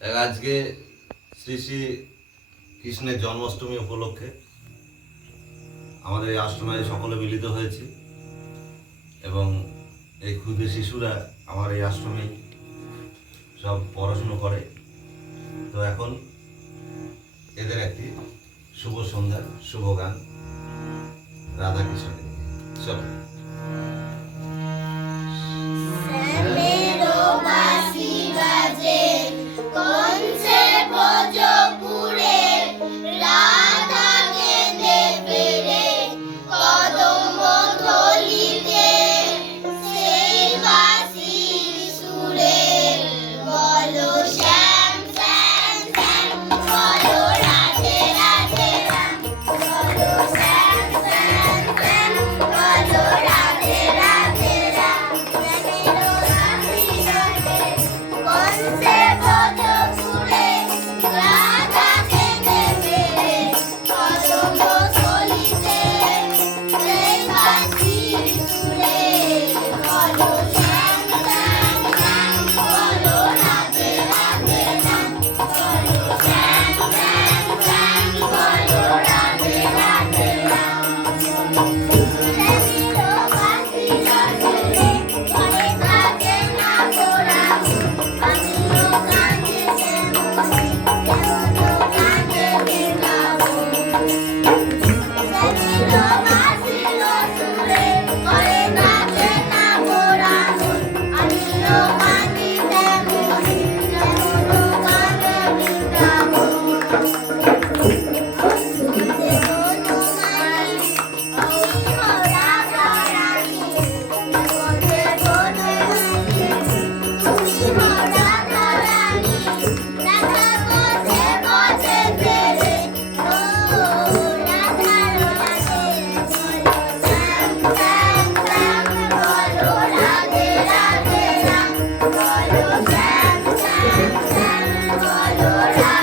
আজকে শ্রী শ্রী কৃষ্ণের জন্মাষ্টমী উপলক্ষে আমাদের এই আশ্রমে সকলে মিলিত হয়েছি এবং এই ক্ষুদে শিশুরা আমার এই আশ্রমে সব পড়াশুনো করে। তো এখন এদের একটি শুভ সন্ধ্যার শুভ গান, রাধাকৃষ্ণকে নিয়ে। চলো। Lord.